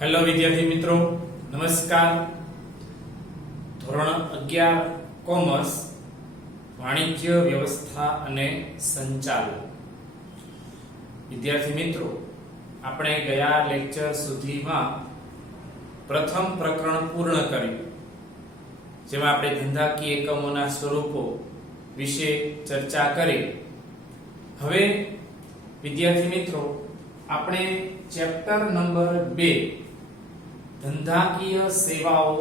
Hello વિદ્યાર્થી મિત્રો, નમસ્કાર. ધોરણ 11 કોમર્સ વાણિજ્ય વ્યવસ્થા અને સંચાલન. વિદ્યાર્થી મિત્રો, આપણે ગયા લેક્ચર સુધીમાં પ્રથમ પ્રકરણ પૂર્ણ કર્યું, જેમાં આપણે ધંધાકીય એકમોના સ્વરૂપો વિશે ચર્ચા કરી. હવે વિદ્યાર્થી મિત્રો, આપણે ચેપ્ટર નંબર 2 ધંધાકીય સેવાઓ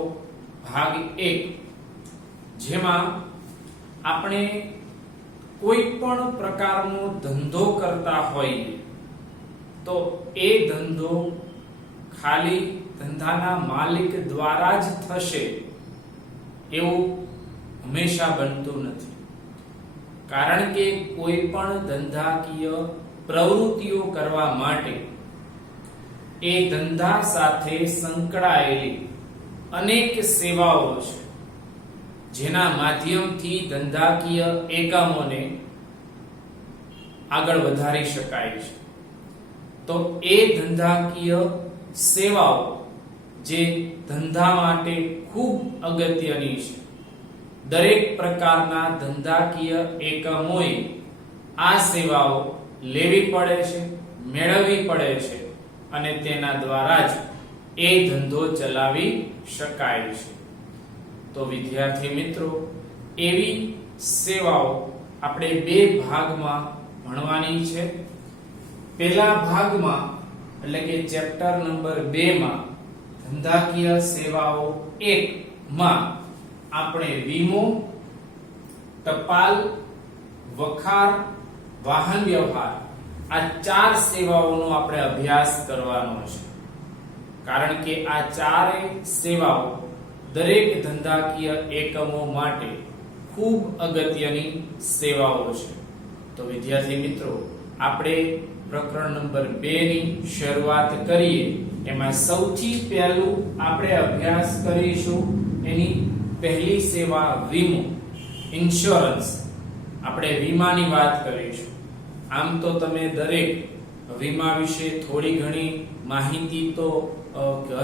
ભાગ 1, જેમાં આપણે કોઈ પણ પ્રકારનો ધંધો કરતા હોઈએ તો એ ધંધો ખાલી ધંધાના માલિક દ્વારા જ થશે એવું હંમેશા બનતું નથી. કારણ કે કોઈ પણ ધંધાકીય પ્રવૃત્તિઓ કરવા માટે એ ધંધા સાથે સંકળાયેલી અનેક સેવાઓ છે, જેના માધ્યમથી ધંધાકીય એકમોને આગળ વધારી શકાય છે. તો એ ધંધાકીય સેવાઓ જે ધંધા માટે ખૂબ અગત્યની છે, દરેક પ્રકારના ધંધાકીય એકમોએ આ સેવાઓ લેવી પડે છે, મેળવવી પડે છે, અને તેના દ્વારા જ એ ધંધો ચલાવી શકાય છે. તો વિદ્યાર્થી મિત્રો, એવી સેવાઓ આપણે 2 ભાગમાં ભણવાની છે. પહેલા ભાગમાં એટલે કે ચેપ્ટર નંબર 2 માં ધંધાકીય સેવાઓ 1 માં આપણે વીમો, ટપાલ, વખાર, વાહન વ્યવહાર આ 4 સેવાઓનો આપણે અભ્યાસ કરવાનો છે. કારણ કે આ 4 સેવાઓ દરેક ધંધાકીય એકમો માટે ખૂબ અગત્યની સેવાઓ છે. તો વિદ્યાર્થી મિત્રો, આપણે પ્રકરણ નંબર 2 ની શરૂઆત કરીએ. એમાં સૌથી પહેલું આપણે અભ્યાસ કરીશું એની પહેલી સેવા વીમો, ઇન્સ્યોરન્સ. આપણે વીમાની વાત કરીશું. આમ તો તમે દરેક વીમા વિશે થોડી ઘણી માહિતી તો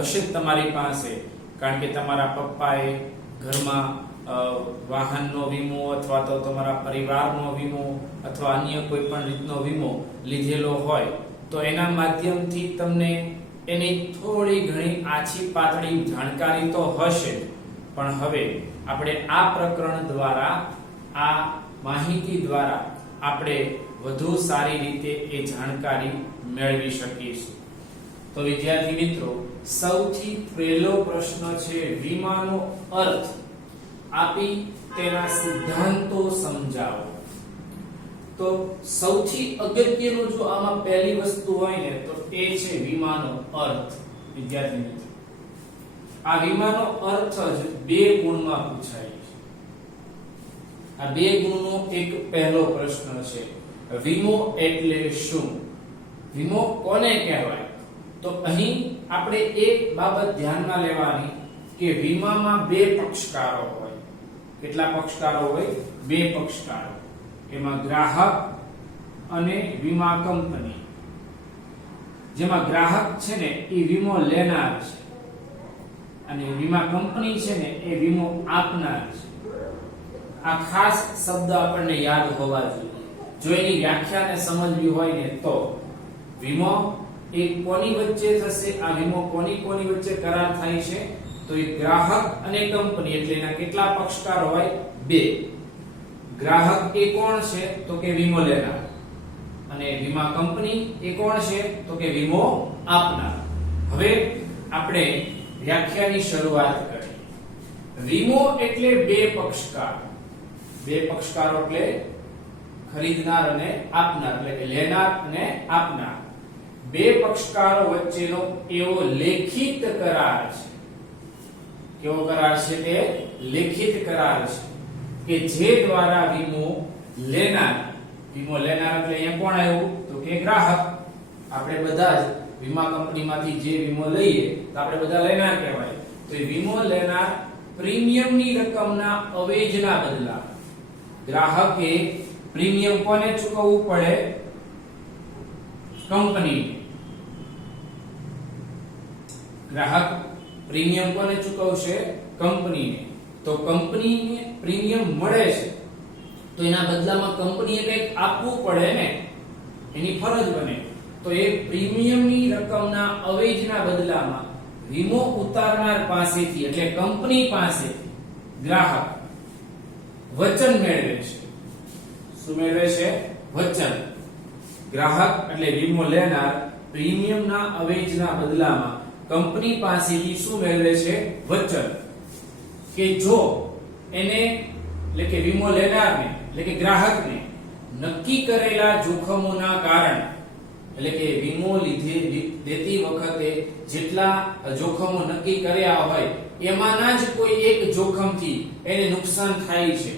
હશે તમારી પાસે, કારણ કે તમારા પપ્પાએ ઘરમાં વાહનનો વીમો અથવા તો તમારા પરિવારનો વીમો અથવા અન્ય કોઈ પણ રીતનો વીમો લીધેલો હોય તો એના માધ્યમથી તમને એની થોડી ઘણી આછી પાતળી જાણકારી તો હશે. પણ હવે આપણે આ પ્રકરણ દ્વારા, આ માહિતી દ્વારા આપણે વધુ સારી રીતે એ જાણકારી મેળવી શકીશું. તો વિદ્યાર્થી મિત્રો, સૌથી પહેલો પ્રશ્ન છે વીમાનો અર્થ આપી તેના સિદ્ધાંતો સમજાવો. તો સૌથી અગત્યનું જો આમાં પહેલી વસ્તુ હોય ને તો એ છે વીમાનો અર્થ. વિદ્યાર્થી મિત્રો, આ વીમાનો અર્થ જ 2 ગુણમાં પૂછાય છે. આ 2 ગુણનો એક પહેલો પ્રશ્ન છે, વીમો એટલે શું? વીમો કોને કહેવાય? તો અહીં આપણે એક બાબત ધ્યાનમાં લેવાની કે વીમામાં 2 પક્ષકારો હોય. કેટલા પક્ષકારો હોય? 2 પક્ષકારો. એમાં ગ્રાહક અને વીમા કંપની. જેમાં ગ્રાહક છે ને એ વીમો લેનાર છે અને વીમા કંપની છે ને એ વીમો આપનાર છે. આ ખાસ શબ્દ આપણને યાદ હોવા જોઈએ. જો એની વ્યાખ્યાને સમજવી હોય ને તો વીમો એ કોની વચ્ચે થશે? આ વીમો કોની વચ્ચે કરાર થાય છે? તો એ ગ્રાહક અને કંપની. એટલે એના કેટલા પક્ષકાર હોય? 2. ગ્રાહક એ કોણ છે? તો કે વીમો લેનાર. અને વીમા કંપની એ કોણ છે? તો કે વીમો આપનાર. હવે આપણે વ્યાખ્યાની શરૂઆત કરીએ. વીમો એટલે 2 પક્ષકાર. 2 પક્ષકારો એટલે ખરીદનાર અને આપનાર, એટલે કે લેનાર અને આપનાર. 2 પક્ષકારો વચ્ચેનો એવો લેખિત કરાર છે. કેવો કરાર છે? તે લેખિત કરાર છે કે જે દ્વારા વીમો લેનાર એટલે અહીંયા કોણ આવ્યું? તો કે ગ્રાહક. આપણે બધા જ વીમા કંપનીમાંથી જે વીમો લઈએ તો આપણે બધા લેનાર કહેવાય. તો એ વીમો લેનાર પ્રીમિયમની રકમના અવેજના બદલા ગ્રાહકે પ્રીમિયમ કોને ચૂકવવું પડે? કંપની. ગ્રાહક પ્રીમિયમ કોને ચૂકવશે? કંપનીને. તો કંપનીને પ્રીમિયમ મળે છે તો એના બદલામાં કંપનીએ કંઈક આપવું પડે ને, એની ફરજ બને. તો એ પ્રીમિયમની રકમના અવેજના બદલામાં વીમો ઉતારનાર પાસેથી એટલે કંપની પાસેથી ગ્રાહક વચન મેળવે છે. શું મેળવે છે? વચન. ગ્રાહક એટલે વીમો લેનાર પ્રીમિયમના અવેજના બદલામાં કંપની પાસેથી શું મેળવે છે? વચન. કે જો એને એટલે કે વીમો લેનારને એટલે કે ગ્રાહકને નક્કી કરેલા જોખમોના કારણે એટલે કે વીમો લેતી વખતે જેટલા જોખમો નક્કી કર્યા હોય એમાંના જ કોઈ એક જોખમથી એને નુકસાન થાય છે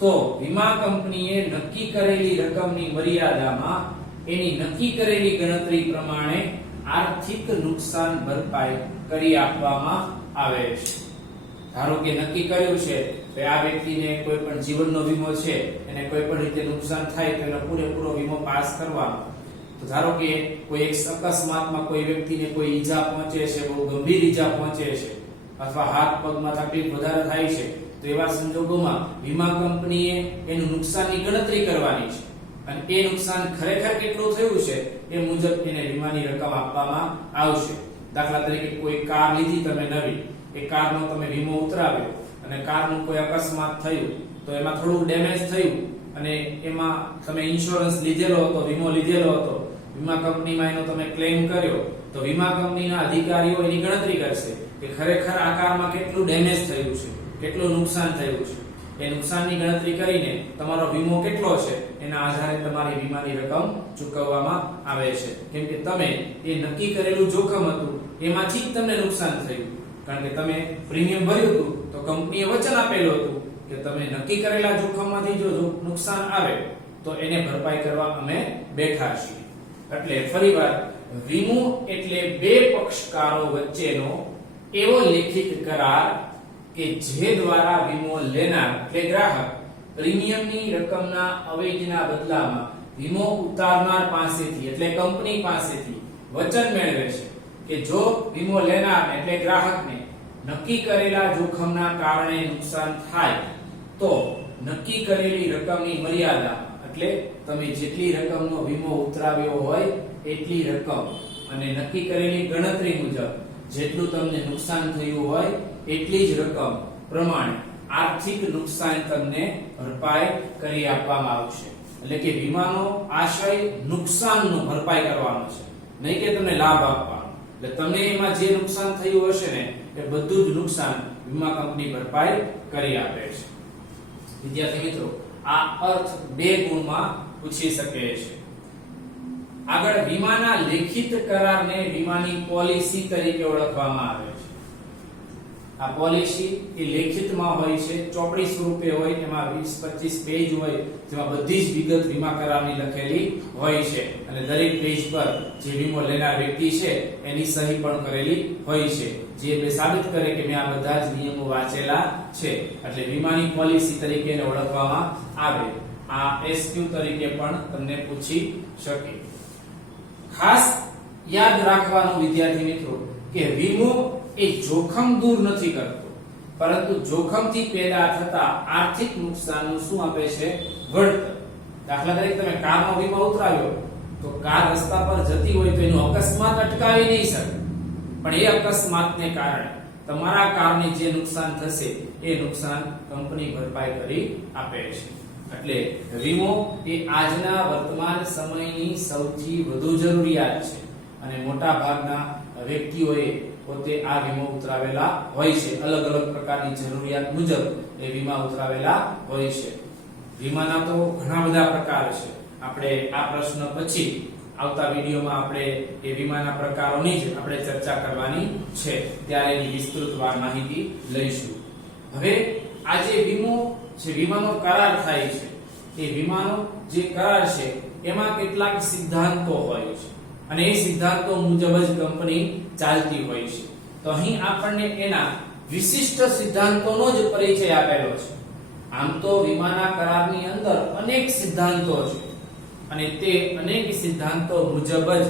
તો વીમા કંપનીએ નક્કી કરેલી રકમની મર્યાદામાં એની નક્કી કરેલી ગણતરી પ્રમાણે આર્થિક નુકસાન ભરપાઈ કરી આપવામાં આવે છે. ધારો કે નક્કી કર્યું છે કે આ વ્યક્તિને કોઈ પણ જીવનનો વીમો છે, એને કોઈ પણ રીતે નુકસાન થાય તો એનો પૂરેપૂરો વીમો પાસ કરવાનો. તો ધારો કે કોઈ એક અકસ્માતમાં કોઈ વ્યક્તિને કોઈ ઈજા પહોંચે છે, બહુ ગંભીર ઈજા પહોંચે છે અથવા હાથ પગમાં તકલીફ વધારે થાય છે તો એવા સંજોગોમાં વીમા કંપનીએ એનું નુકસાનની ગણતરી કરવાની છે અને એ નુકસાન ખરેખર કેટલું થયું છે એ મુજબ એને વીમાની રકમ આપવામાં આવશે. દાખલા તરીકે કોઈ કાર લીધી તમે નવી, એ કારનો તમે વીમો ઉતરાવ્યો અને કારનું કોઈ અકસ્માત થયું તો એમાં થોડું ડેમેજ થયું અને એમાં તમે ઇન્સ્યોરન્સ લીધેલો હતો, વીમો લીધેલો હતો, વીમા કંપનીમાં એનો તમે ક્લેમ કર્યો તો વીમા કંપનીના અધિકારીઓ એની ગણતરી કરશે કે ખરેખર આ કારમાં કેટલું ડેમેજ થયું છે, કેટલું નુકસાન થયું છે. એ નુકસાનની ગણતરી કરીને તમારો વીમો કેટલો છે એના આધારે તમારી વીમાની રકમ ચૂકવવામાં આવે છે. કેમ કે તમે એ નક્કી કરેલું જોખમ હતું એમાંથી જ તમને નુકસાન થયું, કારણ કે તમે પ્રીમિયમ ભર્યું હતું તો કંપનીએ વચન આપેલું હતું કે તમે નક્કી કરેલા જોખમમાંથી જો નુકસાન આવે તો એને ભરપાઈ કરવા અમે બેઠા છીએ. એટલે ફરીવાર વીમો એટલે બે પક્ષકારો વચ્ચેનો એવો લેખિત કરાર કે જે દ્વારા વીમો લેનાર એટલે ગ્રાહક પ્રીમિયમની રકમના અવેજના બદલામાં વીમો ઉતારનાર પાસેથી એટલે કંપની પાસેથી વચન મેળવે છે કે જો વીમો લેનાર એટલે ગ્રાહકને નક્કી કરેલા જોખમના કારણે નુકસાન થાય તો નક્કી કરેલી રકમની મર્યાદા એટલે તમે જેટલી રકમનો વીમો ઉતરાવ્યો હોય એટલી રકમ અને નક્કી કરેલી ગણતરી મુજબ જેટલું તમને નુકસાન થયું હોય એટલી જ રકમ પ્રમાણે આર્થિક નુકસાન તમને ભરપાઈ કરી આપવામાં આવશે. એટલે કે વીમાનો આશય નુકસાનનું ભરપાઈ કરવાનો છે, નહીં કે તમને લાભ આપવાનો. એટલે તમને એમાં જે નુકસાન થયું હશે ને એ બધું જ નુકસાન વીમા કંપની ભરપાઈ કરી આપે છે. વિદ્યાર્થી મિત્રો, આ અર્થ બે ગુણમાં પૂછી શકે છે. આગળ વીમાના લેખિત કરારને વીમાની પોલિસી તરીકે ઓળખવામાં આવે છે. આ પોલિસી એ લેખિતમાં હોય છે, ચોપડી સ્વરૂપે હોય, એમાં 20-25 પેજ હોય જેમાં બધી જ વિગત વીમા કરારની લખેલી હોય છે અને દરેક પેજ પર જે વીમો લેનાર વ્યક્તિ છે એની સહી પણ કરેલી હોય છે, જે સાબિત કરે કે મેં આ બધા જ નિયમો વાંચેલા છે. એટલે વીમાની પોલિસી તરીકે એને ઓળખવામાં આવે. આ એસક્યુ તરીકે પણ તમને પૂછી શકે. ખાસ યાદ રાખવાનું વિદ્યાર્થી મિત્રો કે વીમો એ જોખમ દૂર નથી કરતો, પરંતુ જોખમથી પેદા થતા આર્થિક નુકસાનનું શું આપે છે? વળતર. દાખલા તરીકે તમે કારનો વીમો ઉતરાવ્યો તો કાર રસ્તા પર જતી હોય તો એનો અકસ્માત અટકાવી નહીં શકે, પણ એ અકસ્માતને કારણે તમારા કારને જે નુકસાન થશે એ નુકસાન કંપની ભરપાઈ કરી આપે છે. એટલે વીમો એ આજના વર્તમાન સમયની સૌથી વધુ જરૂરિયાત છે અને મોટા ભાગના વ્યક્તિઓએ પોતે આ વીમો ઉતરાવેલા હોય છે. અલગ અલગ પ્રકારની જરૂરિયાત મુજબ એ વીમા ઉતરાવેલા હોય છે. વીમાના તો ઘણા બધા પ્રકાર છે. આપણે આ પ્રશ્ન પછી આવતા વિડીયોમાં આપણે એ વીમાના પ્રકારોની જ આપણે ચર્ચા કરવાની છે, ત્યારે એની વિસ્તૃતવાર માહિતી લઈશું. હવે આ જે વીમો જે વીમાનો કરાર થાય છે એ વીમાનો જે કરાર છે એમાં કેટલાક સિદ્ધાંતો હોય છે અને એ સિદ્ધાંતો મુજબ જ કંપની ચાલતી હોય છે. તો અહીં આપણને એના વિશિષ્ટ સિદ્ધાંતોનો જ પરિચય આપેલો છે. આમ તો વીમાના કરારની અંદર અનેક સિદ્ધાંતો છે અને તે અનેક સિદ્ધાંતો મુજબ જ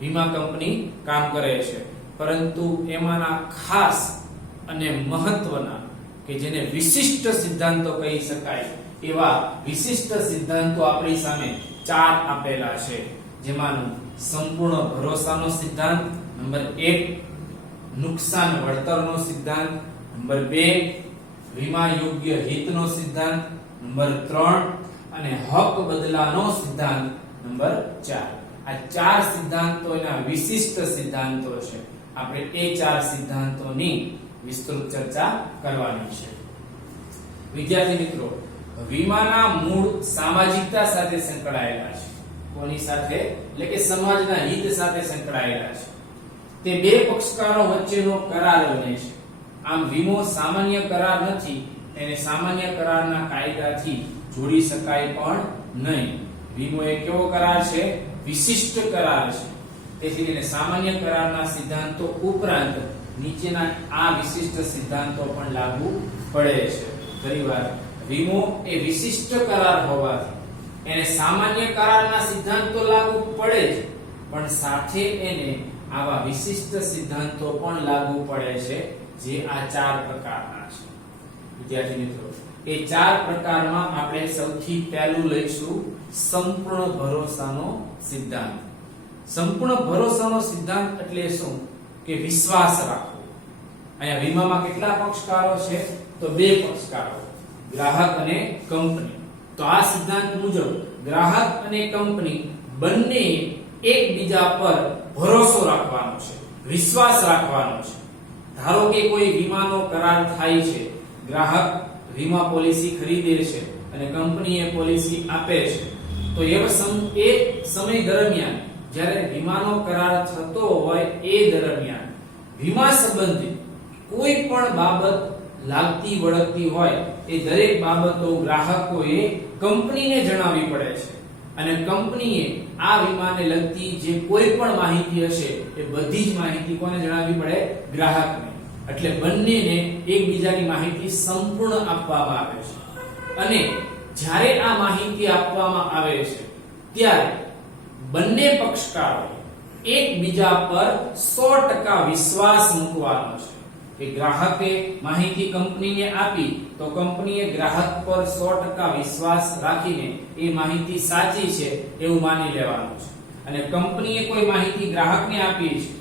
વીમા કંપની કામ કરે છે. પરંતુ એમાંના ખાસ અને મહત્વના કે જેને વિશિષ્ટ સિદ્ધાંતો કહી શકાય એવા વિશિષ્ટ સિદ્ધાંતો આપણી સામે 4 આપેલા છે, જેમાંનું સંપૂર્ણ ભરોસાનો સિદ્ધાંત નંબર 1, નુકસાન વળતરનો સિદ્ધાંત નંબર 2, વીમા યોગ્ય હિતનો સિદ્ધાંત નંબર 3 અને હક બદલાનો સિદ્ધાંત નંબર 4. આ 4 સિદ્ધાંતો એના વિશિષ્ટ સિદ્ધાંતો છે. આપણે એ 4 સિદ્ધાંતોની વિસ્તૃત ચર્ચા કરવાની છે. વિદ્યાર્થી મિત્રો, વીમાના મૂળ સામાજિકતા સાથે સંકળાયેલા છે. કોની સાથે? એટલે કે સમાજના હિત સાથે સંકળાયેલા છે. તે બે પક્ષકારો વચ્ચેનો કરાર બને છે. આમ વીમો સામાન્ય કરાર નથી, તેને સામાન્ય કરારના કાયદાથી જોડી શકાય પણ નહીં. વીમો એ કેવો કરાર છે? વિશિષ્ટ કરાર છે. તેથી તેને સામાન્ય કરારના સિદ્ધાંતો ઉપરાંત નીચેના આ વિશિષ્ટ સિદ્ધાંતો પણ લાગુ પડે છે. ફરીવાર, વીમો એ વિશિષ્ટ કરાર હોવાથી એને સામાન્ય કરારના સિદ્ધાંતો લાગુ પડે છે, પણ સાથે એને આવા વિશિષ્ટ સિદ્ધાંતો પણ લાગુ પડે છે, જે આ 4 પ્રકારના છે. વિદ્યાર્થી મિત્રો, એ 4 પ્રકારમાં આપણે સૌથી પહેલું લઈશું સંપૂર્ણ ભરોસાનો સિદ્ધાંત. સંપૂર્ણ ભરોસાનો સિદ્ધાંત એટલે શું? કે વિશ્વાસ રાખવો. અહીંયા વીમામાં કેટલા પક્ષકારો છે? તો 2 પક્ષકારો, ગ્રાહક અને કંપની. તો આ સિદ્ધાંત મુજબ ગ્રાહક અને કંપની બંને એકબીજા પર ભરોસો રાખવાનો છે, વિશ્વાસ રાખવાનો છે. ધારો કે કોઈ વીમાનો કરાર થાય છે, ગ્રાહક વીમા પોલિસી ખરીદે છે અને કંપનીએ પોલિસી આપે છે, તો એ સમય દરમિયાન જ્યારે વીમાનો કરાર થતો હોય એ દરમિયાન વીમા સંબંધિત કોઈ પણ બાબત લાગતી વળગતી હોય એ દરેક બાબતો ગ્રાહકોએ કંપનીને જણાવવી પડે છે, અને કંપનીએ આ વીમાને લગતી જે કોઈ પણ માહિતી હશે એ બધી જ માહિતી કોને જણાવવી પડે? ગ્રાહકને. એટલે બંનેને એકબીજાની માહિતી સંપૂર્ણ આપવામાં આવે છે. અને જ્યારે આ માહિતી આપવામાં આવે છે ત્યારે બંને પક્ષકારો એકબીજા પર 100% વિશ્વાસ મૂકવાનો છે. કે ગ્રાહકે માહિતી કંપનીને આપી તો કંપનીએ ગ્રાહક પર 100% વિશ્વાસ રાખીને એ માહિતી સાચી છે એવું માની લેવાનું છે. અને કંપનીએ કોઈ માહિતી ગ્રાહકને આપી છે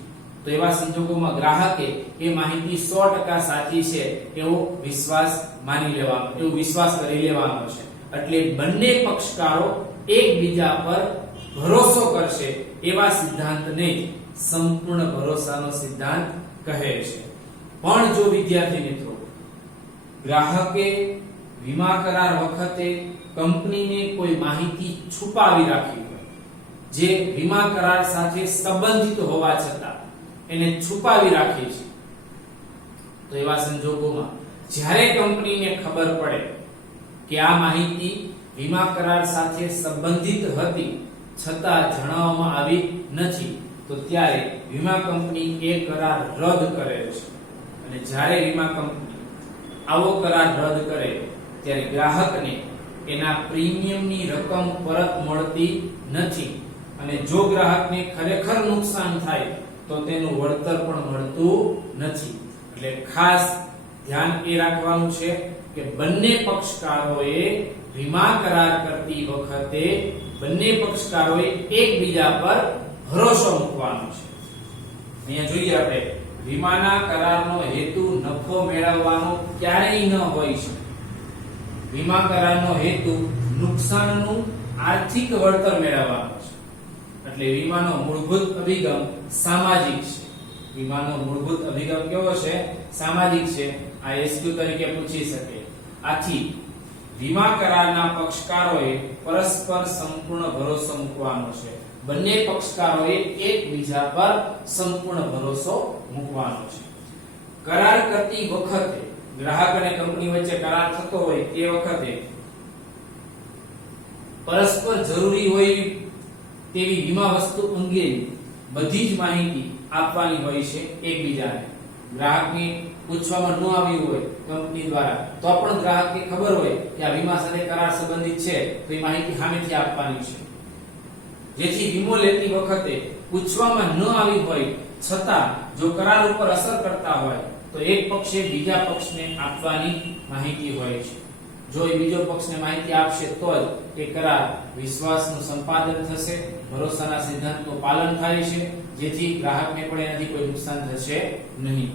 તો એવા સંજોગોમાં ગ્રાહકે એ માહિતી 100% સાચી છે એવો વિશ્વાસ માની લેવાનો, એવો વિશ્વાસ કરી લેવાનો છે. એટલે બંને પક્ષકારો એકબીજા પર ભરોસો કરશે એવા સિદ્ધાંતને સંપૂર્ણ ભરોસાનો સિદ્ધાંત કહે છે. પણ જો વિદ્યાર્થી મિત્રો ગ્રાહકે વીમા કરાર વખતે કંપનીને કોઈ માહિતી છુપાવી રાખી હોય, જે વીમા કરાર સાથે સંબંધિત હોવા છતાં એને છુપાવી રાખી છે, તો એવા સંજોગોમાં જ્યારે કંપનીને ખબર પડે કે આ માહિતી વીમા કરાર સાથે સંબંધિત હતી છતાં જણાવવામાં આવી નથી, તો ત્યારે વીમા કંપની એ કરાર રદ કરે છે. અને જ્યારે વીમા કંપની આવો કરાર રદ કરે ત્યારે ગ્રાહકને એના પ્રીમિયમની રકમ પરત મળતી નથી, અને જો ગ્રાહકને ખરેખર નુકસાન થાય તો તેનું વળતર પણ મળતું નથી. એટલે ખાસ ધ્યાન એ રાખવાનું છે કે બંને પક્ષકારોએ વીમા કરાર કરતી વખતે બંને પક્ષકારોએ એકબીજા પર ભરોસો મૂકવાનો છે. અહીંયા જોઈએ આપણે, વીમાના કરારનો હેતુ નફો મેળવવાનો ક્યારેય ન હોય છે. વીમા કરારનો હેતુ નુકસાનનું આર્થિક વળતર મેળવવાનો છે. એટલે વીમાનો મૂળભૂત અભિગમ સામાજિક છે. વીમાનો મૂળભૂત અભિગમ કેવો છે? સામાજિક છે. આ એસક્યુ તરીકે પૂછી શકે. આથી વીમા કરારના પક્ષકારોએ પરસ્પર સંપૂર્ણ ભરોસો મૂકવાનો છે. બંને પક્ષકારોએ એકબીજા પર સંપૂર્ણ ભરોસો મૂકવાનો છે. કરાર કરતી વખતે ગ્રાહક અને કંપની વચ્ચે કરાર થતો હોય તે વખતે પરસ્પર જરૂરી હોય તેવી વીમા વસ્તુ અંગેની બધી જ માહિતી આપવાની હોય છે એકબીજાને. ગ્રાહકને પૂછવામાં ન આવ્યું હોય કંપની દ્વારા તો પણ ગ્રાહકને ખબર હોય કે આ વીમા સાથે કરાર સંબંધિત છે, તો એ માહિતી સામેથી આપવાની છે. જેથી વીમો લેતી વખતે પૂછવામાં ન આવી હોય છતાં જો કરાર ઉપર અસર કરતા હોય તો એક પક્ષે બીજા પક્ષને આપવાની માહિતી હોય છે. જો એ બીજો પક્ષને માહિતી આપશે તો જ એ કરાર વિશ્વાસનું સંપાદન થશે, ભરોસાના સિદ્ધાંતનું પાલન થાય છે, જેથી ગ્રાહકને પણ એનાથી કોઈ નુકસાન થશે નહીં.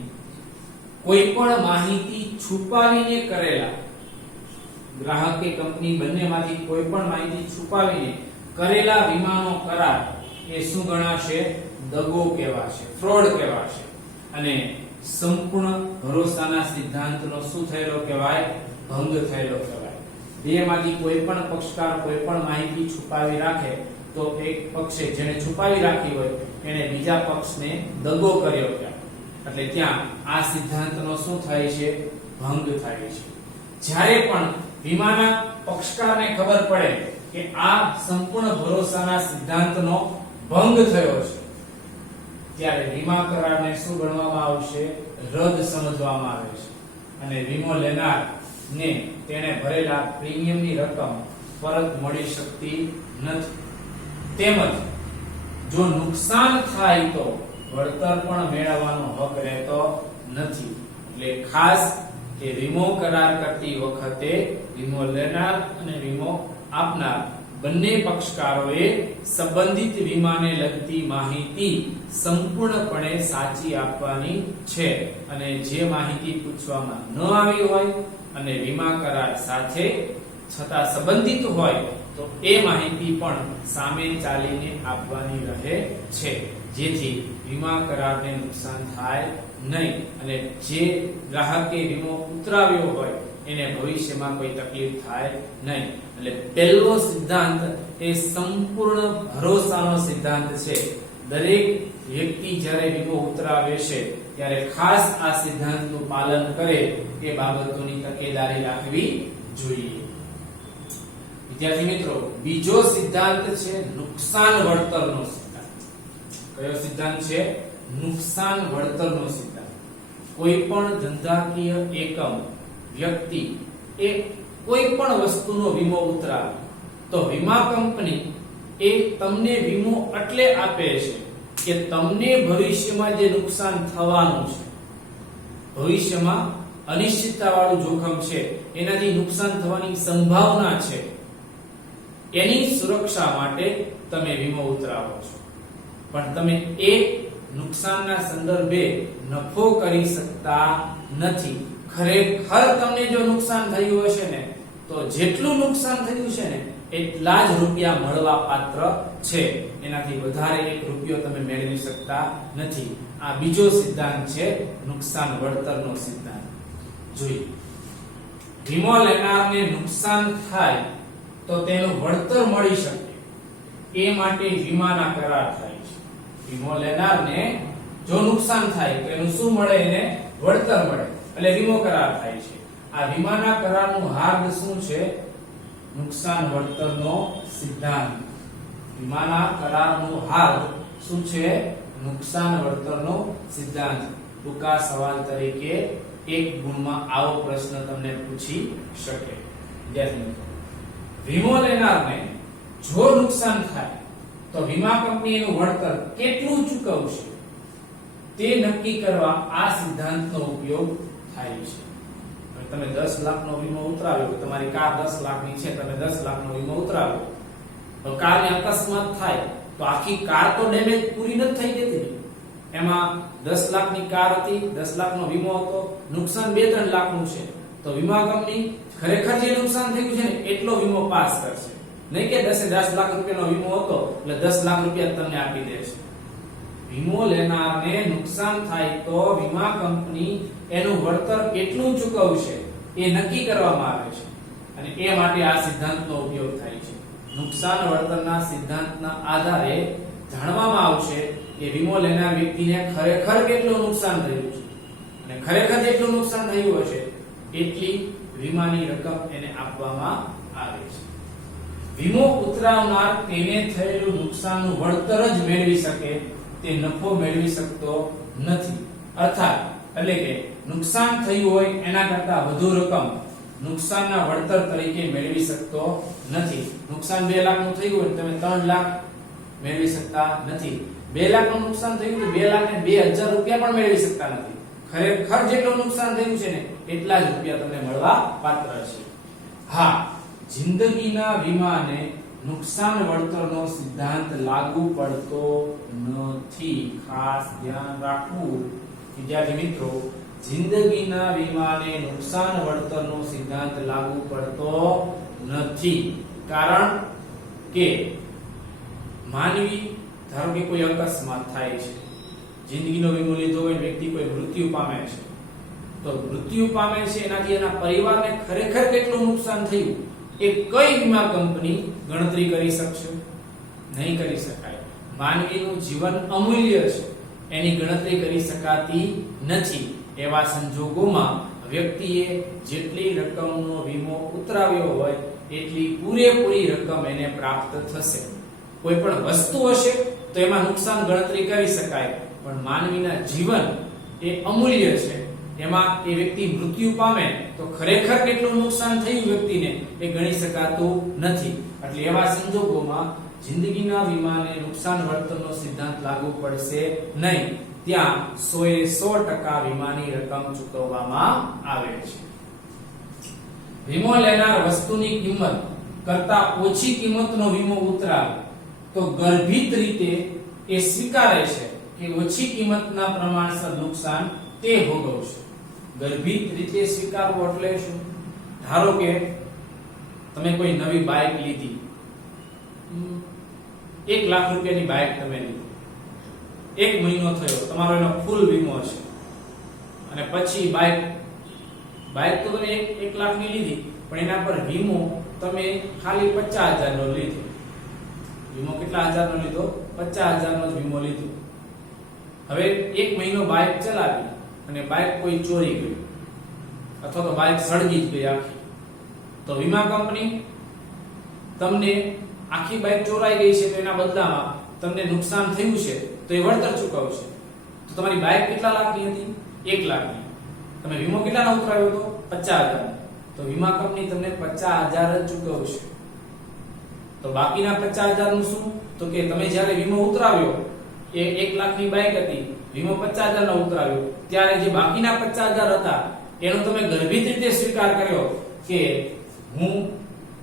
કોઈ પણ માહિતી છુપાવીને કરેલા, ગ્રાહક કે કંપની બંનેમાંથી કોઈ પણ માહિતી છુપાવીને કરેલા વીમાનો કરાર એ શું ગણાશે? દગો કહેવાશે, ફ્રોડ કહેવાશે. અને સંપૂર્ણ ભરોસાના સિદ્ધાંતનો શું થયેલો કહેવાય? ભંગ થયેલો કહેવાય. બેમાંથી કોઈ પણ પક્ષકાર કોઈ પણ માહિતી છુપાવી રાખે તો એક પક્ષે જેને છુપાવી રાખી હોય એને બીજા પક્ષને દગો કર્યો કહેવાય. એટલે ત્યાં આ સિદ્ધાંતનો શું થાય છે? ભંગ થાય છે. જ્યારે પણ વીમાના પક્ષકારને ખબર પડે કે આ સંપૂર્ણ ભરોસાના સિદ્ધાંતનો ભંગ થયો છે, ત્યારે વીમા કરારને શું ગણવામાં આવશે? રદ સમજવામાં આવે છે. અને વીમો લેનાર ને તેને ભરેલા પ્રીમિયમની રકમ પરત મળી શકતી નથી. તેમજ જો નુકસાન થાય તો વળતર પણ મેળવવાનો હક રહેતો નથી. એટલે ખાસ કે વીમો કરાર કરતી વખતે વીમો લેનાર અને વીમો આપનાર બંને પક્ષકારોએ સંબંધિત વીમાને લગતી માહિતી સંપૂર્ણપણે સાચી આપવાની છે. અને જે માહિતી પૂછવામાં ન આવી હોય અને વીમા કરાર સાથે છતાં સંબંધિત હોય તો એ માહિતી પણ સામે ચાલીને આપવાની રહે છે, જેથી વીમા કરારને નુકસાન થાય નહીં અને જે ગ્રાહકે વીમો ઉતરાવ્યો હોય એને ભવિષ્યમાં કોઈ તકલીફ થાય નહીં. એટલે પહેલો સિદ્ધાંત એ સંપૂર્ણ ભરોસાનો સિદ્ધાંત છે. દરેક વ્યક્તિ જ્યારે વીમો ઉતરાવે છે ત્યારે ખાસ આ સિદ્ધાંતનું પાલન કરે એ બાબતોની તકેદારી રાખવી જોઈએ. વિદ્યાર્થી મિત્રો, બીજો સિદ્ધાંત છે નુકસાન વળતરનો સિદ્ધાંત. કયો સિદ્ધાંત છે? નુકસાન વળતરનો સિદ્ધાંત. કોઈ પણ ધંધાકીય એકમ, વ્યક્તિ એ કોઈ પણ વસ્તુનો વીમો ઉતરાવે તો વીમા કંપની એ તમને વીમો એટલે આપે છે કે તમને ભવિષ્યમાં જે નુકસાન થવાનું છે, ભવિષ્યમાં અનિશ્ચિતતાવાળું જોખમ છે, એનાથી નુકસાન થવાની સંભાવના છે, એની સુરક્ષા માટે તમે વીમો ઉતરાવો છો. પણ તમે એ નુકસાનના સંદર્ભે નફો કરી શકતા નથી. ખરેખર તમને જો નુકસાન થયું હશે ને તો જેટલું નુકસાન થયું છે ને એટલા જ રૂપિયા મળવા પાત્ર છે, એનાથી વધારે એક રૂપિયો તમે મેળવી શકતા નથી. આ બીજો સિદ્ધાંત છે નુકસાન વળતરનો સિદ્ધાંત. જોઈએ, વીમો લેનારને નુકસાન થાય તો તેનું વળતર મળી શકે એ માટે વીમાના કરાર થાય છે. વીમો લેનારને જો નુકસાન થાય તો એનું શું મળે? એને વળતર મળે, એટલે વીમો કરાર થાય છે. આ વીમાના કરારનું હાર્દ શું છે? નુકસાન વળતરનો સિદ્ધાંત. વીમાના કરારનું હાર્દ શું છે? નુકસાન વળતરનો સિદ્ધાંત. ટૂંકા સવાલ તરીકે એક ગુણમાં આવો પ્રશ્ન તમને પૂછી શકે. વિદ્યાર્થી મિત્રો, વીમો લેનારને જો નુકસાન થાય તો વીમા કંપની એનું વળતર કેટલું ચૂકવશે તે નક્કી કરવા આ સિદ્ધાંતનો ઉપયોગ થાય છે. તમે 10 લાખનો વીમો ઉતરાવ્યો, તમારી કાર 10 લાખની છે, તમે 10 લાખનો વીમો ઉતરાવ્યો, તો કારને અકસ્માત થાય તો આખી કાર તો ડેમેજ પૂરી નથી થઈ જતી. એમાં 10 લાખની કાર હતી, 10 લાખનો વીમો હતો, નુકસાન 2-3 લાખનું છે, તો વીમા કંપની ખરેખર જે નુકસાન થયું છે ને એટલો વીમો પાસ કરશે. નહીં કે 10 લાખ રૂપિયાનો વીમો હતો એટલે 10 લાખ રૂપિયા તમને આપી દેશે. વીમો લેનારને નુકસાન થાય તો વીમા કંપની એનું વળતર કેટલું ચૂકવશે એ નક્કી કરવામાં આવે છે અને એ માટે આ સિદ્ધાંતનો ઉપયોગ થાય છે. નુકસાન વળતરના સિદ્ધાંતના આધારે જાણવામાં આવશે કે વીમો લેનાર વ્યક્તિને ખરેખર કેટલું નુકસાન થયું છે અને ખરેખર જેટલું નુકસાન થયું હશે એટલી વીમાની રકમ એને આપવામાં આવે છે. વીમો ઉતરાવનાર તેને થયેલું નુકસાનનું વળતર જ મેળવી શકે, તે નફો મેળવી શકતો નથી. અર્થાત એટલે કે નુકસાન થયું હોય એના કરતા વધુ રકમ નુકસાનના વળતર તરીકે મેળવી શકતો નથી. નુકસાન 2 લાખનું થયું હોય તમે 3 લાખ મેળવી શકતા નથી. 2 લાખનું નુકસાન થયું તો 2 લાખ ને 2000 રૂપિયા પણ મેળવી શકતા નથી. ખરેખર જેટલું નુકસાન થયું છે ને એટલા જ રૂપિયા તમને મળવા પાત્ર છે. હા, જિંદગીના વીમાને નુકસાન વળતરનો સિદ્ધાંત લાગુ પડતો નથી. ખાસ ધ્યાન રાખવું વિદ્યાર્થી મિત્રો, જિંદગીના વીમાને નુકસાન વળતરનો સિદ્ધાંત લાગુ પડતો નથી. કારણ કે માનવી ધારો કે કોઈ અકસ્માત થાય છે, જિંદગીનો વીમો લીધો હોય, વ્યક્તિ કોઈ મૃત્યુ પામે છે, તો મૃત્યુ પામે છે એનાથી એના પરિવારને ખરેખર કેટલું નુકસાન થયું એ કઈ વીમા કંપની ગણતરી કરી શકશે? નહીં કરી શકાય. માનવીનું જીવન અમૂલ્ય છે, એની ગણતરી કરી શકાતી નથી. એવા સંજોગોમાં વ્યક્તિએ જેટલી રકમનો વીમો ઉતરાવ્યો હોય એટલી પૂરેપૂરી રકમ એને પ્રાપ્ત થશે. કોઈ પણ વસ્તુ હશે તો એમાં નુકસાન ગણતરી કરી શકાય, પણ માનવીના જીવન એ અમૂલ્ય છે, એમાં એ વ્યક્તિ મૃત્યુ પામે તો ખરેખર કેટલું નુકસાન થયું વ્યક્તિને એ ગણી શકાતું નથી. એટલે એવા સંજોગોમાં જિંદગીના વીમાને નુકસાન વળતરનો સિદ્ધાંત લાગુ પડશે નહીં. ત્યાં 100% વીમાની રકમ ચૂકવવામાં આવે છે. વીમો લેનાર વસ્તુની કિંમત કરતા ઓછી કિંમતનો વીમો ઉતરાવે તો ગર્ભિત રીતે એ સ્વીકારે છે કે ઓછી કિંમતના પ્રમાણસર નુકસાન તે ભોગવશે. ગર્ભિત રીતે સ્વીકારવો એટલે શું? ધારો કે તમે કોઈ નવી બાઇક લીધી, 1 લાખ રૂપિયાની બાઇક તમે લીધી, 1 મહિનો થયો, તમારો એનો ફૂલ વીમો છે, અને પછી બાઇક તો તમે 1 લાખની લીધી, પણ એના પર વીમો તમે ખાલી 50,000 નો લીધો. વીમો કેટલા હજારનો લીધો? 50,000 નો જ વીમો લીધો. હવે 1 મહિનો બાઇક ચલાવી અને બાઇક કોઈ ચોરી ગયું અથવા તો બાઇક સળગી જ ગઈ આખી, તો વીમા કંપની તમને આખી બાઇક ચોરાઈ ગઈ છે તો એના બદલામાં તમને નુકસાન થયું છે તો એ વળતર ચૂકવશે. તો તમારી બાઇક કેટલા લાખની હતી? 1 લાખની. તમે વીમો કેટલાનો ઉતરાવ્યો હતો? 50,000. તો વીમા કંપની તમને 50,000 જ ચૂકવશે. તો બાકીના 50,000 નું શું? તો કે તમે જ્યારે વીમો ઉતરાવ્યો એ 1 લાખની બાઇક હતી, વીમો 50,000 નો ઉતરાવ્યો, ત્યારે જે બાકીના 50,000 હતા એનો તમે ગર્ભિત રીતે સ્વીકાર કર્યો કે હું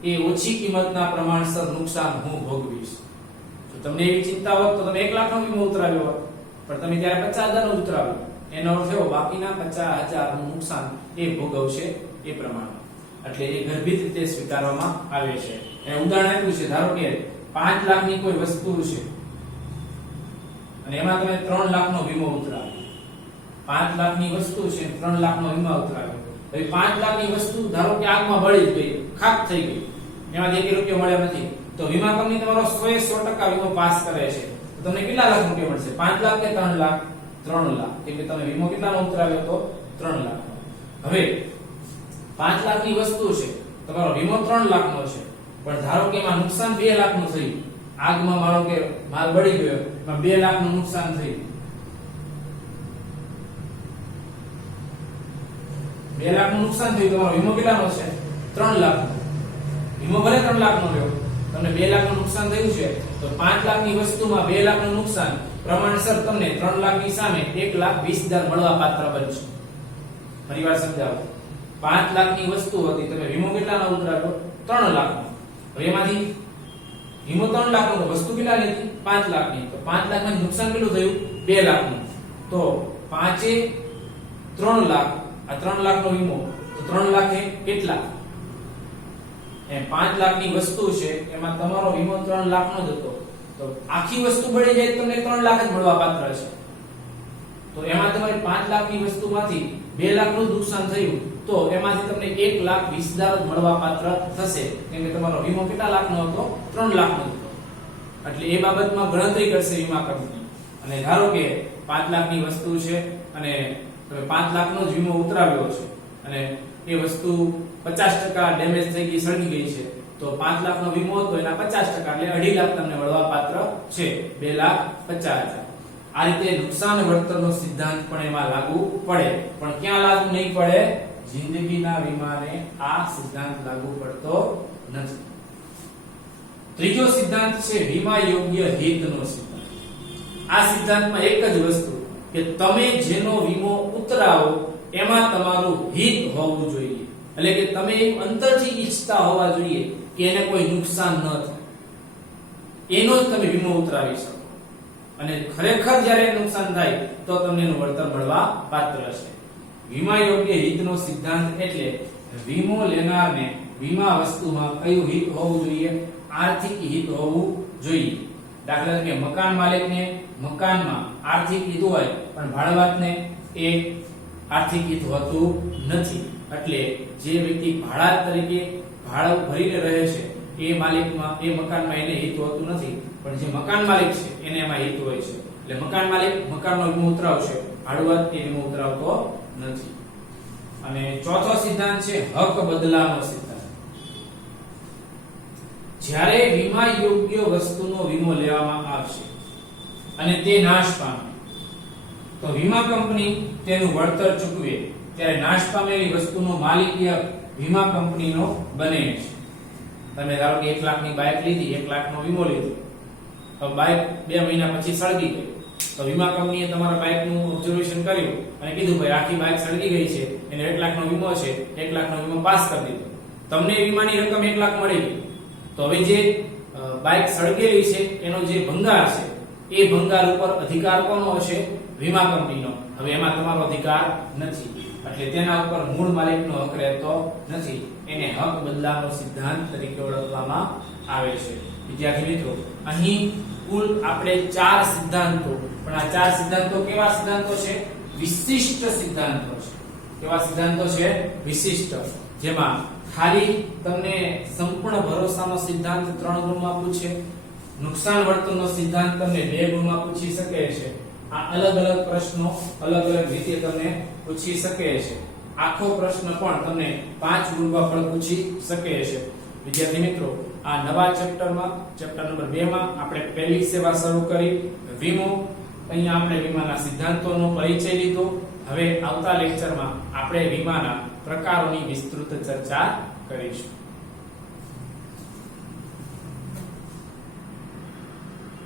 એ ઓછી કિંમતના પ્રમાણસર નુકસાન હું ભોગવીશ. જો તમને એવી ચિંતા હોત તો તમે 1 લાખનો વીમો ઉતરાવ્યો હોત, પણ તમે ત્યારે 50,000 નો ઉતરાવ્યો. એનો અર્થ એવો બાકીના 50,000 નું નુકસાન એ ભોગવશે એ પ્રમાણે. એટલે એ ગર્ભિત રીતે સ્વીકારવામાં આવે છે. એ ઉદાહરણ આપ્યું છે, ધારો કે 5 લાખની કોઈ વસ્તુ છે અને એમાં તમે 3 લાખનો વીમો ઉતરાવ્યો. 5 લાખની વસ્તુ છે, 3 લાખનો વીમો ઉતરાવ્યો. હવે 5 લાખની વસ્તુ ધારો કે આગમાં બળી જ ગઈ, ખાક થઈ ગઈ, એમાંથી 1 રૂપિયો મળ્યો નથી, તો વીમા કંપની તમારો 100% વીમો પાસ કરે છે. તો તમને કેટલા લાખ રૂપિયા મળશે? 5 લાખ કે 3 લાખ? 3 લાખ. કેમ કે તમે વીમો કેટલાનો ઉતરાવ્યો તો? 3 લાખ. હવે 5 લાખની વસ્તુ છે, તમારો વીમો 3 લાખનો છે, પણ ધારો કે એમાં નુકસાન 2 લાખનું થયું, આગમાં માનો કે માલ બળી ગયો, એમાં 2 લાખનું નુકસાન થયું. 2 લાખનું નુકસાન થયું, તમારો વીમો કેટલાનો છે? 3 લાખનો. વીમો ભલે 3 લાખનો રહ્યો, તમને 2 લાખનું નુકસાન થયું છે, તો 5 લાખની વસ્તુમાં 2 લાખનું નુકસાન પ્રમાણસર તમને 3 લાખની સામે 1,20,000 મળવા પાત્ર બનશે. ફરીવાર સમજાવો. 5 લાખની વસ્તુ હતી, તમે વીમો કેટલાનો ઉતરાવ્યો? 3 લાખનો. હવે એમાંથી વીમો 3 લાખનો તો વસ્તુ કેટલાની હતી? 5 લાખની. તો 5 લાખમાં નુકસાન કેટલું થયું? 2 લાખનું. તો 5 એ 3 લાખ, આ 3 લાખનો વીમો, તો 3 લાખ એ કેટલા? એમ 5 લાખની વસ્તુ છે, એમાં તમારો વીમો 3 લાખનો જ હતો, તો આખી વસ્તુ બળી જાય તમને 3 લાખ જ મળવા પાત્ર છે. તો એમાં તમારે 5 લાખની વસ્તુમાંથી 2 લાખનું નુકસાન થયું, તો એમાંથી તમને 1,20,000 જ મળવા પાત્ર થશે, કેમ કે તમારો વીમો કેટલા લાખનો હતો? 3 લાખનો હતો. એટલે એ બાબતમાં ગણતરી કરશે વીમા કંપની. અને ધારો કે 5 લાખની વસ્તુ છે અને તમે 5 લાખનો જ વીમો ઉતરાવ્યો છે અને એ વસ્તુ 50% ડેમેજ થઈ ગઈ, સળગી ગઈ છે, તો 5 લાખનો વીમો હતો, એના 50% એટલે 2.5 લાખ તમને મળવા પાત્ર છે, 2,50,000. આ રીતે નુકસાન વળતરનો સિદ્ધાંત પણ એમાં લાગુ પડે. પણ ક્યાં લાગુ નહીં પડે? જિંદગીના વીમાને આ સિદ્ધાંત લાગુ પડતો નથી. ત્રીજો સિદ્ધાંત છે વીમા યોગ્ય હિતનો સિદ્ધાંત. આ સિદ્ધાંતમાં એક જ વસ્તુ કે તમે જેનો વીમો ઉતરાવો એમાં તમારું હિત હોવું જોઈએ, એટલે કે તમે અંતરથી ઈચ્છતા હોવા જોઈએ કે એને કોઈ નુકસાન ન થાય, એનો જ તમે વીમો ઉતરાવી શકો. અને ખરેખર જ્યારે નુકસાન થાય તો તમને એનું વળતર મળવા પાત્ર છે. વીમા યોગ્ય હિતનો સિદ્ધાંત એટલે વીમો લેનારને વીમા વસ્તુમાં કયું હિત હોવું જોઈએ? આર્થિક હિત હોવું જોઈએ. દાખલા તરીકે મકાન માલિકને મકાનમાં આર્થિક હિત હોય પણ ભાડાવાતને એ આર્થિક હિત હોતું નથી. એટલે જે વ્યક્તિ ભાડા તરીકે ભાડું ભરીને રહે છે એ માલિકમાં એ મકાનમાં એને હિત હોતું નથી, પણ જે મકાન માલિક છે એને એમાં હિત હોય છે. એટલે મકાન માલિક મકાનનો વીમો ઉતરાવશે, ભાડુઆત એ વીમો ઉતરાવતો નથી. અને ચોથો સિદ્ધાંત છે હક બદલાનો સિદ્ધાંત. જ્યારે વીમા યોગ્ય વસ્તુનો વીમો લેવામાં આવશે અને તે નાશ પામે તો વીમા કંપની તેનું વળતર ચૂકવે ત્યારે નાશ પામેલી વસ્તુનો માલિકીય વીમા કંપનીનો બને છે. તમે ધારો કે 1 લાખની બાઇક લીધી, 1 લાખનો વીમો લીધો, તો બાઇક 2 મહિના પછી સળગી ગઈ, તો વીમા કંપનીએ તમારા બાઇકનું ઓબ્ઝર્વેશન કર્યું અને કીધું ભાઈ આખી બાઇક સળગી ગઈ છે, એને 1 લાખનો વીમો છે, 1 લાખનો વીમો પાસ કરી દીધો, તમને વીમાની રકમ 1 લાખ મળી ગઈ. તો હવે જે બાઇક સળગેલી છે એનો જે ભંગાર છે એ ભંગાર ઉપર અધિકાર કોનો હશે? વીમા કંપનીનો. હવે એમાં તમારો અધિકાર નથી, એટલે તેના ઉપર મૂળ માલિકનો હક રહેતો નથી. એને હક બદલાનો સિદ્ધાંત તરીકે ઓળખવામાં આવે છે. વિદ્યાર્થી મિત્રો, અહીં કુલ આપણે 4 સિદ્ધાંતો, પણ આ 4 સિદ્ધાંતો કેવા સિદ્ધાંતો છે? વિશિષ્ટ સિદ્ધાંતો છે. કેવા સિદ્ધાંતો છે? વિશિષ્ટ. જેમાં ખાલી તમને સંપૂર્ણ ભરોસાનો સિદ્ધાંત 3 ગુણમાં પૂછે, નુકસાન વળતરનો સિદ્ધાંત તમને 2 ગુણમાં પૂછી શકે છે. આ અલગ અલગ પ્રશ્નો અલગ અલગ રીતે તમને પૂછી શકે છે. આખો પ્રશ્ન પણ તમને 5 ગુણમાં પણ પૂછી શકે છે. વિદ્યાર્થી મિત્રો, આ નવા ચેપ્ટરમાં ચેપ્ટર નંબર 2 માં આપણે પહેલી સેવા શરૂ કરી વીમો. અહીંયા આપણે વીમાના સિદ્ધાંતોનો પરિચય લીધો. હવે આવતા લેક્ચરમાં આપણે વીમાના પ્રકારોની વિસ્તૃત ચર્ચા કરીશું.